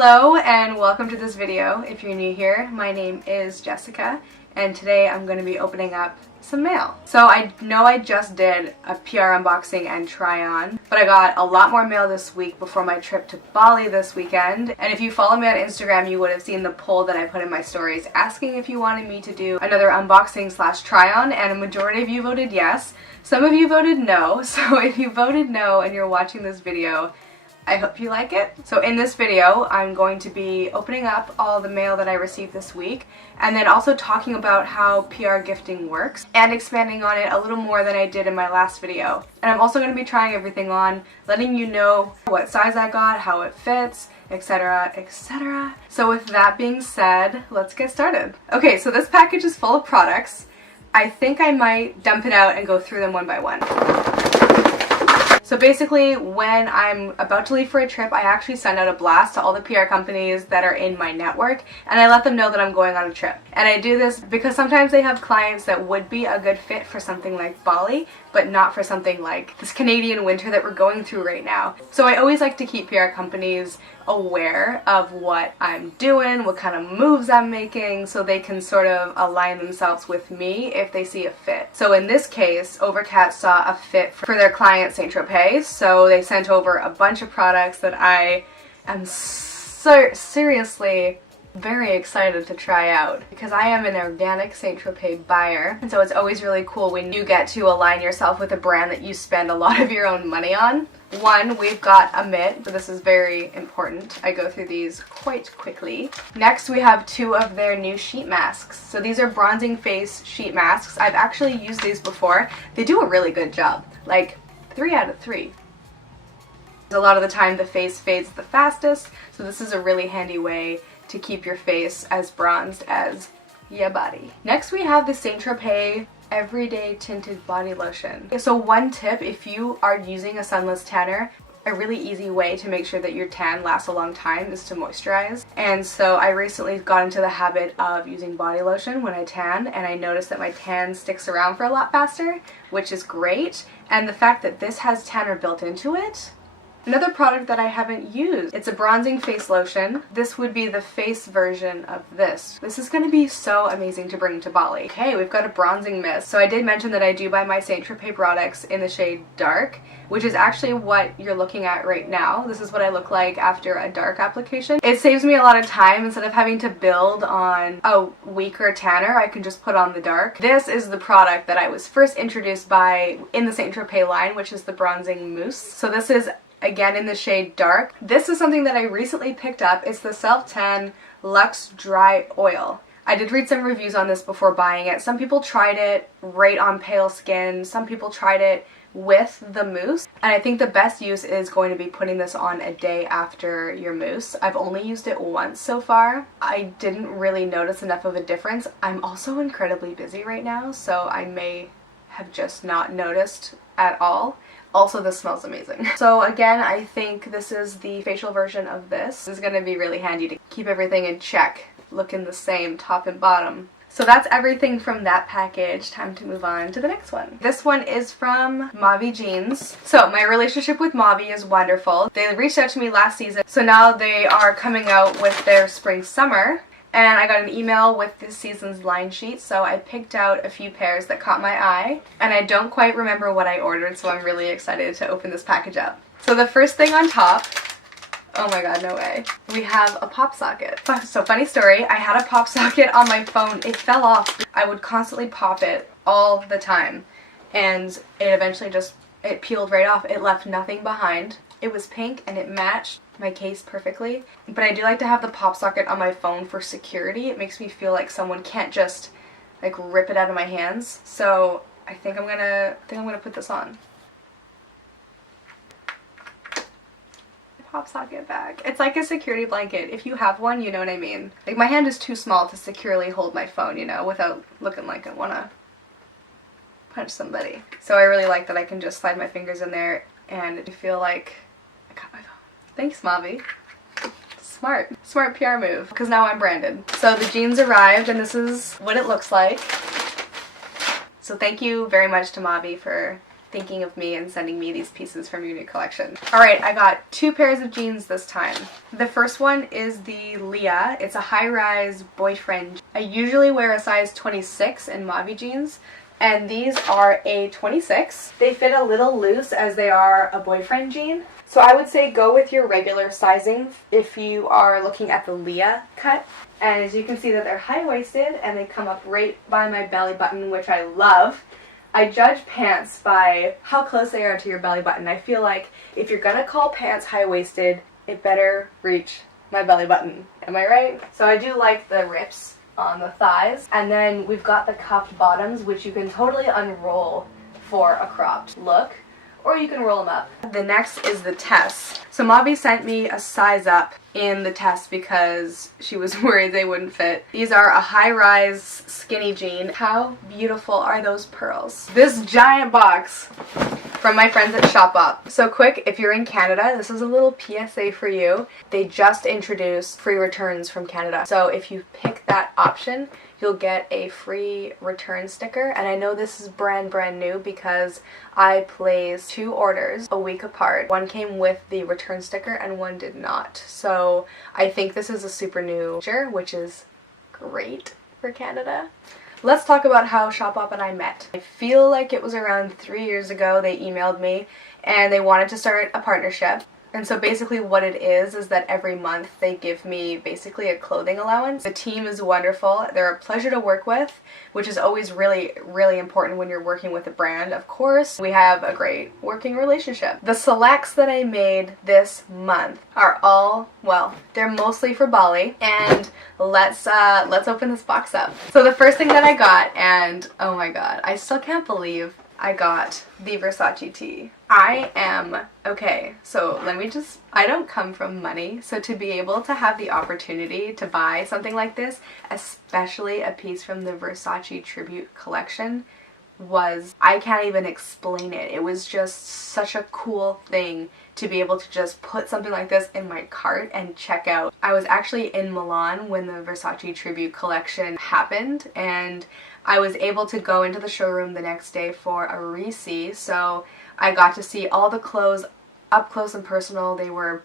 Hello and welcome to this video. If you're new here, my name is Jessica and today I'm going to be opening up some mail. So I know I just did a PR unboxing and try on, but I got a lot more mail this week before my trip to Bali this weekend. And if you follow me on Instagram, you would have seen the poll that I put in my stories asking if you wanted me to do another unboxing slash try on, and a majority of you voted yes. Some of you voted no, so if you voted no and you're watching this video, I hope you like it. So in this video, I'm going to be opening up all the mail that I received this week, and then also talking about how PR gifting works, and expanding on it a little more than I did in my last video. And I'm also going to be trying everything on, letting you know what size I got, how it fits, etc, etc. So with that being said, let's get started. Okay, so this package is full of products. I think I might dump it out and go through them one by one. So basically, when I'm about to leave for a trip, I actually send out a blast to all the PR companies that are in my network, and I let them know that I'm going on a trip. And I do this because sometimes they have clients that would be a good fit for something like Bali, but not for something like this Canadian winter that we're going through right now. So I always like to keep PR companies aware of what I'm doing, what kind of moves I'm making, so they can sort of align themselves with me if they see a fit. So in this case, Overcat saw a fit for their client St. Tropez, so they sent over a bunch of products that I am seriously very excited to try out, because I am an organic St. Tropez buyer, and so it's always really cool when you get to align yourself with a brand that you spend a lot of your own money on. One, we've got a mitt, so this is very important. I go through these quite quickly. Next, we have two of their new sheet masks. So these are bronzing face sheet masks. I've actually used these before. They do a really good job, like 3 out of 3. A lot of the time the face fades the fastest, so this is a really handy way to keep your face as bronzed as your body. Next, we have the St. Tropez Everyday Tinted Body Lotion. So one tip, if you are using a sunless tanner, a really easy way to make sure that your tan lasts a long time is to moisturize. And so I recently got into the habit of using body lotion when I tan, and I noticed that my tan sticks around for a lot faster, which is great. And the fact that this has tanner built into it. Another product that I haven't used, it's a bronzing face lotion. This would be the face version of this. This is going to be so amazing to bring to Bali. Okay, we've got a bronzing mist. So I did mention that I do buy my St. Tropez products in the shade dark, which is actually what you're looking at right now. This is what I look like after a dark application. It saves me a lot of time. Instead of having to build on a weaker tanner, I can just put on the dark. This is the product that I was first introduced by in the St. Tropez line, which is the bronzing mousse. So this is again in the shade dark. This is something that I recently picked up. It's the Self Tan Luxe Dry Oil. I did read some reviews on this before buying it. Some people tried it right on pale skin. Some people tried it with the mousse. And I think the best use is going to be putting this on a day after your mousse. I've only used it once so far. I didn't really notice enough of a difference. I'm also incredibly busy right now, so I may have just not noticed at all. Also, this smells amazing. So again, I think this is the facial version of this. This is going to be really handy to keep everything in check, looking the same top and bottom. So that's everything from that package. Time to move on to the next one. This one is from MAVI Jeans. So my relationship with MAVI is wonderful. They reached out to me last season, so now they are coming out with their spring summer. And I got an email with this season's line sheet, so I picked out a few pairs that caught my eye. And I don't quite remember what I ordered, so I'm really excited to open this package up. So the first thing on top, oh my god, no way, we have a pop socket. So funny story, I had a pop socket on my phone. It fell off. I would constantly pop it all the time, and it eventually just, it peeled right off. It left nothing behind. It was pink and it matched my case perfectly, but I do like to have the pop socket on my phone for security. It makes me feel like someone can't just like rip it out of my hands. So I think I'm gonna put this on. Pop socket bag. It's like a security blanket. If you have one, you know what I mean. Like, my hand is too small to securely hold my phone, you know, without looking like I wanna punch somebody. So I really like that I can just slide my fingers in there and I feel like I got my phone. Thanks, MAVI. Smart PR move, because now I'm branded. So the jeans arrived and this is what it looks like. So thank you very much to MAVI for thinking of me and sending me these pieces from your new collection. Alright, I got 2 pairs of jeans this time. The first one is the Leah. It's a high-rise boyfriend. I usually wear a size 26 in MAVI jeans, and these are a 26. They fit a little loose as they are a boyfriend jean. So I would say go with your regular sizing if you are looking at the Leah cut. And as you can see that they're high-waisted and they come up right by my belly button, which I love. I judge pants by how close they are to your belly button. I feel like if you're gonna call pants high-waisted, it better reach my belly button. Am I right? So I do like the rips on the thighs. And then we've got the cuffed bottoms, which you can totally unroll for a cropped look, or you can roll them up. The next is the Tess. So MAVI sent me a size up in the Tess because she was worried they wouldn't fit. These are a high-rise skinny jean. How beautiful are those pearls? This giant box from my friends at ShopUp. So quick, if you're in Canada, this is a little PSA for you. They just introduced free returns from Canada. So if you pick that option, you'll get a free return sticker. And I know this is brand new because I placed 2 orders a week apart. One came with the return sticker and one did not. So I think this is a super new feature, which is great for Canada. Let's talk about how ShopUp and I met. I feel like it was around 3 years ago they emailed me and they wanted to start a partnership. And so basically what it is that every month they give me basically a clothing allowance. The team is wonderful. They're a pleasure to work with, which is always really important when you're working with a brand. Of course, we have a great working relationship. The selects that I made this month are all, well, they're mostly for Bali. And let's open this box up. So the first thing that I got, and oh my god, I still can't believe I got the Versace tee. Okay, so I don't come from money, so to be able to have the opportunity to buy something like this, especially a piece from the Versace tribute collection, I can't even explain it. It was just such a cool thing to be able to just put something like this in my cart and check out. I was actually in Milan when the Versace tribute collection happened, and I was able to go into the showroom the next day for a re-see, so I got to see all the clothes up close and personal. They were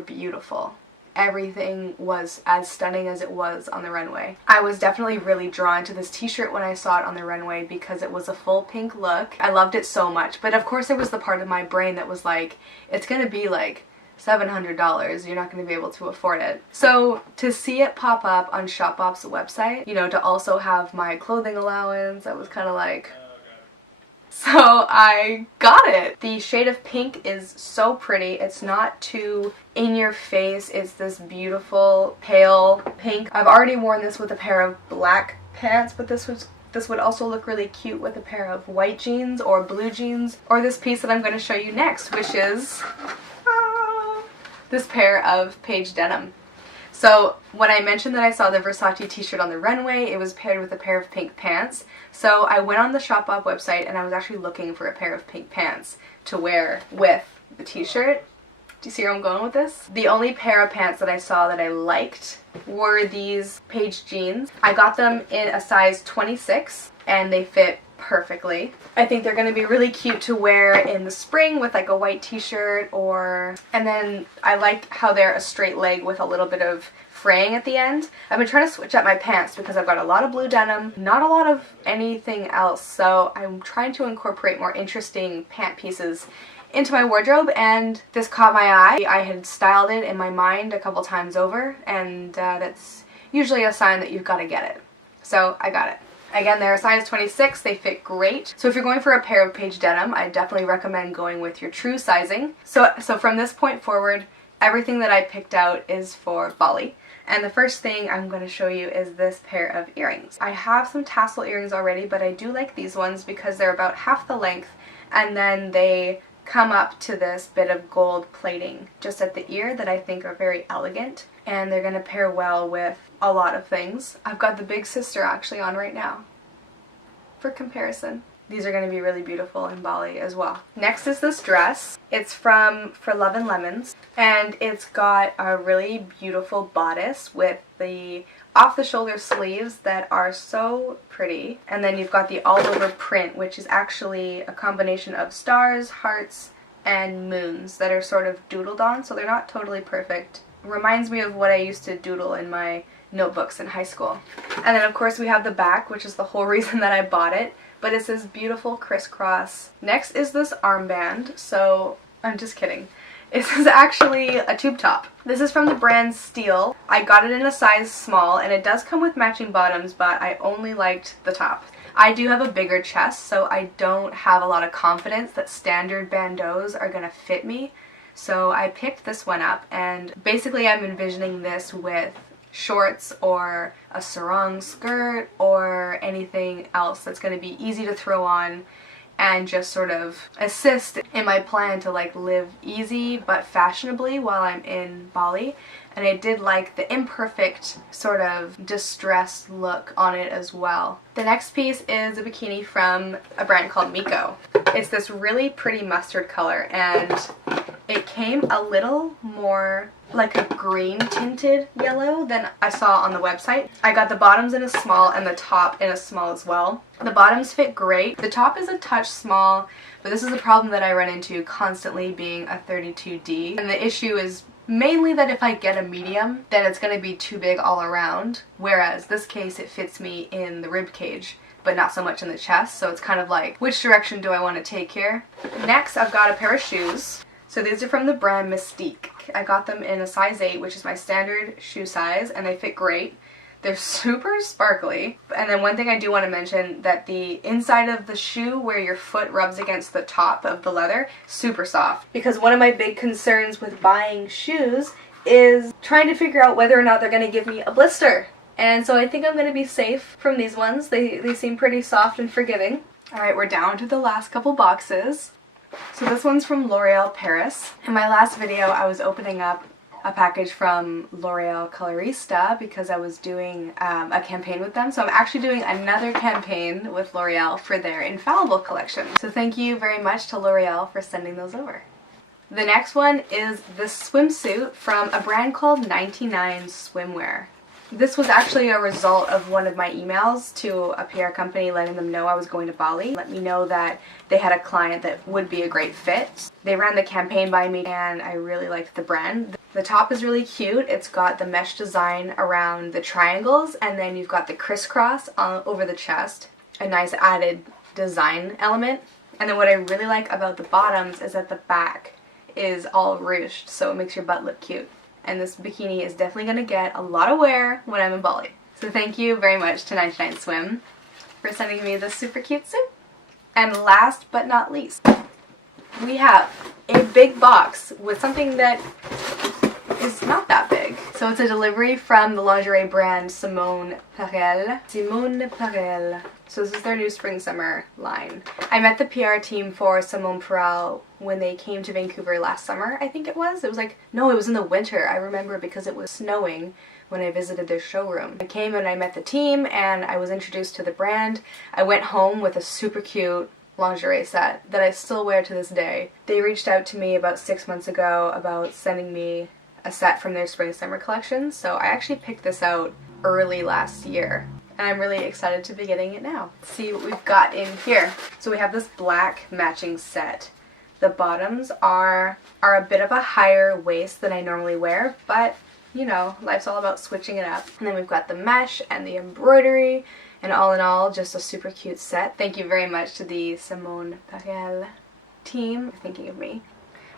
beautiful. Everything was as stunning as it was on the runway. I was definitely really drawn to this t-shirt when I saw it on the runway because it was a full pink look. I loved it so much, but of course there was the part of my brain that was like, it's gonna be like $700, you're not going to be able to afford it. So to see it pop up on ShopUp's website, you know, to also have my clothing allowance, I was kind of like, so I got it. The shade of pink is so pretty. It's not too in your face. It's this beautiful pale pink. I've already worn this with a pair of black pants, but this would also look really cute with a pair of white jeans or blue jeans, or this piece that I'm going to show you next, which is this pair of page denim. So when I mentioned that I saw the Versace t-shirt on the runway, it was paired with a pair of pink pants. So I went on the ShopUp website and I was actually looking for a pair of pink pants to wear with the t-shirt. Do you see where I'm going with this? The only pair of pants that I saw that I liked were these page jeans. I got them in a size 26 and they fit perfectly. I think they're going to be really cute to wear in the spring with like a white t-shirt and then I like how they're a straight leg with a little bit of fraying at the end. I've been trying to switch up my pants because I've got a lot of blue denim, not a lot of anything else, so I'm trying to incorporate more interesting pant pieces into my wardrobe, and this caught my eye. I had styled it in my mind a couple times over, and that's usually a sign that you've got to get it. So I got it. Again, they're a size 26, they fit great. So if you're going for a pair of page denim, I definitely recommend going with your true sizing. So from this point forward, everything that I picked out is for Bali. And the first thing I'm going to show you is this pair of earrings. I have some tassel earrings already, but I do like these ones because they're about half the length, and then they come up to this bit of gold plating just at the ear that I think are very elegant, and they're going to pair well with a lot of things. I've got the big sister actually on right now for comparison. These are going to be really beautiful in Bali as well. Next is this dress. It's from For Love and Lemons, and it's got a really beautiful bodice with the off-the-shoulder sleeves that are so pretty. And then you've got the all-over print, which is actually a combination of stars, hearts, and moons that are sort of doodled on, so they're not totally perfect. It reminds me of what I used to doodle in my notebooks in high school. And then of course we have the back, which is the whole reason that I bought it, but it's this beautiful crisscross. Next is this armband, so I'm just kidding. This is actually a tube top. This is from the brand Steel. I got it in a size small, and it does come with matching bottoms, but I only liked the top. I do have a bigger chest, so I don't have a lot of confidence that standard bandeaus are gonna fit me. So I picked this one up, and basically I'm envisioning this with shorts or a sarong skirt or anything else that's going to be easy to throw on and just sort of assist in my plan to like live easy but fashionably while I'm in Bali. And I did like the imperfect sort of distressed look on it as well. The next piece is a bikini from a brand called Miko. It's this really pretty mustard color, and it came a little more like a green tinted yellow than I saw on the website. I got the bottoms in a small and the top in a small as well. The bottoms fit great. The top is a touch small, but this is a problem that I run into constantly being a 32D. And the issue is mainly that if I get a medium, then it's going to be too big all around. Whereas this case, it fits me in the rib cage, but not so much in the chest. So it's kind of like, which direction do I want to take here? Next, I've got a pair of shoes. So these are from the brand Mystique. I got them in a size 8, which is my standard shoe size, and they fit great. They're super sparkly. And then one thing I do want to mention, that the inside of the shoe where your foot rubs against the top of the leather, super soft. Because one of my big concerns with buying shoes is trying to figure out whether or not they're going to give me a blister. And so I think I'm going to be safe from these ones. They seem pretty soft and forgiving. Alright, we're down to the last couple boxes. So this one's from L'Oreal Paris. In my last video, I was opening up a package from L'Oreal Colorista because I was doing a campaign with them. So I'm actually doing another campaign with L'Oreal for their Infallible collection. So thank you very much to L'Oreal for sending those over. The next one is this swimsuit from a brand called 99 Swimwear. This was actually a result of one of my emails to a PR company letting them know I was going to Bali. Let me know that they had a client that would be a great fit. They ran the campaign by me and I really liked the brand. The top is really cute. It's got the mesh design around the triangles, and then you've got the crisscross over the chest. A nice added design element. And then what I really like about the bottoms is that the back is all ruched, so it makes your butt look cute. And this bikini is definitely going to get a lot of wear when I'm in Bali. So thank you very much to 99 Swim for sending me this super cute suit. And last but not least, we have a big box with something that is not that big. So it's a delivery from the lingerie brand Simone Perele. Simone Perele. So this is their new spring-summer line. I met the PR team for Simone Perele when they came to Vancouver last summer, I think it was. It was like, no, it was in the winter. I remember because it was snowing when I visited their showroom. I came and I met the team and I was introduced to the brand. I went home with a super cute lingerie set that I still wear to this day. They reached out to me about 6 months ago about sending me a set from their spring-summer collection, so I actually picked this out early last year. And I'm really excited to be getting it now. Let's see what we've got in here. So we have this black matching set. The bottoms are a bit of a higher waist than I normally wear, but you know, life's all about switching it up. And then we've got the mesh and the embroidery, and all in all, just a super cute set. Thank you very much to the Simone Perele team for thinking of me.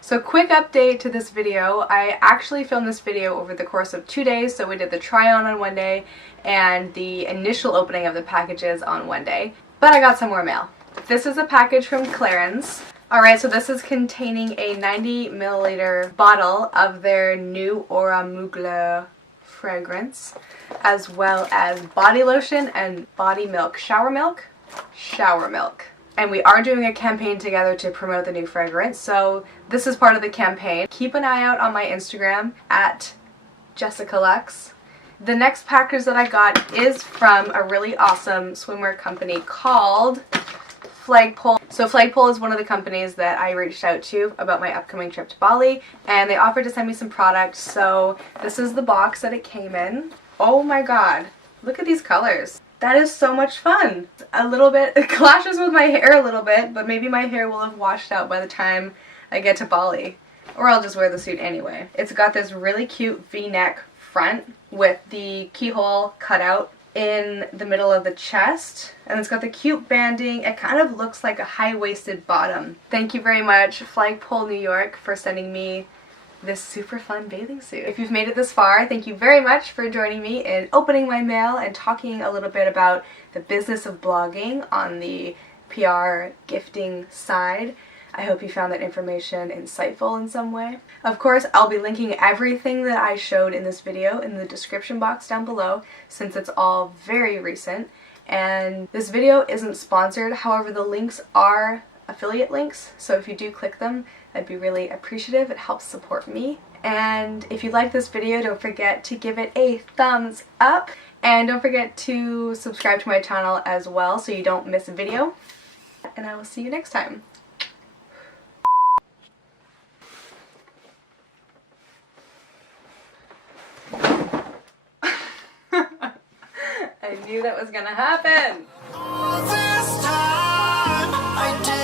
So quick update to this video. I actually filmed this video over the course of 2 days, so we did the try-on on one day and the initial opening of the packages on one day. But I got some more mail. This is a package from Clarins. Alright, so this is containing a 90 milliliter bottle of their new Aura Mugler fragrance, as well as body lotion and body milk. Shower milk? Shower milk. And we are doing a campaign together to promote the new fragrance, so this is part of the campaign. Keep an eye out on my Instagram at Jessica Luxe. The next package that I got is from a really awesome swimwear company called FLAGPOLE. So FLAGPOLE is one of the companies that I reached out to about my upcoming trip to Bali, and they offered to send me some products. So this is the box that it came in. Oh my god, look at these colors. That is so much fun. A little bit, it clashes with my hair a little bit, but maybe my hair will have washed out by the time I get to Bali. Or I'll just wear the suit anyway. It's got this really cute V-neck front with the keyhole cut out in the middle of the chest, and it's got the cute banding. It kind of looks like a high-waisted bottom. Thank you very much, Flagpole New York, for sending me this super fun bathing suit. If you've made it this far, thank you very much for joining me in opening my mail and talking a little bit about the business of blogging on the PR gifting side. I hope you found that information insightful in some way. Of course, I'll be linking everything that I showed in this video in the description box down below, since it's all very recent. And this video isn't sponsored, however the links are affiliate links, so if you do click them, I'd be really appreciative. It helps support me. And if you like this video, don't forget to give it a thumbs up, and don't forget to subscribe to my channel as well so you don't miss a video. And I will see you next time. I knew that was gonna happen. All this time I did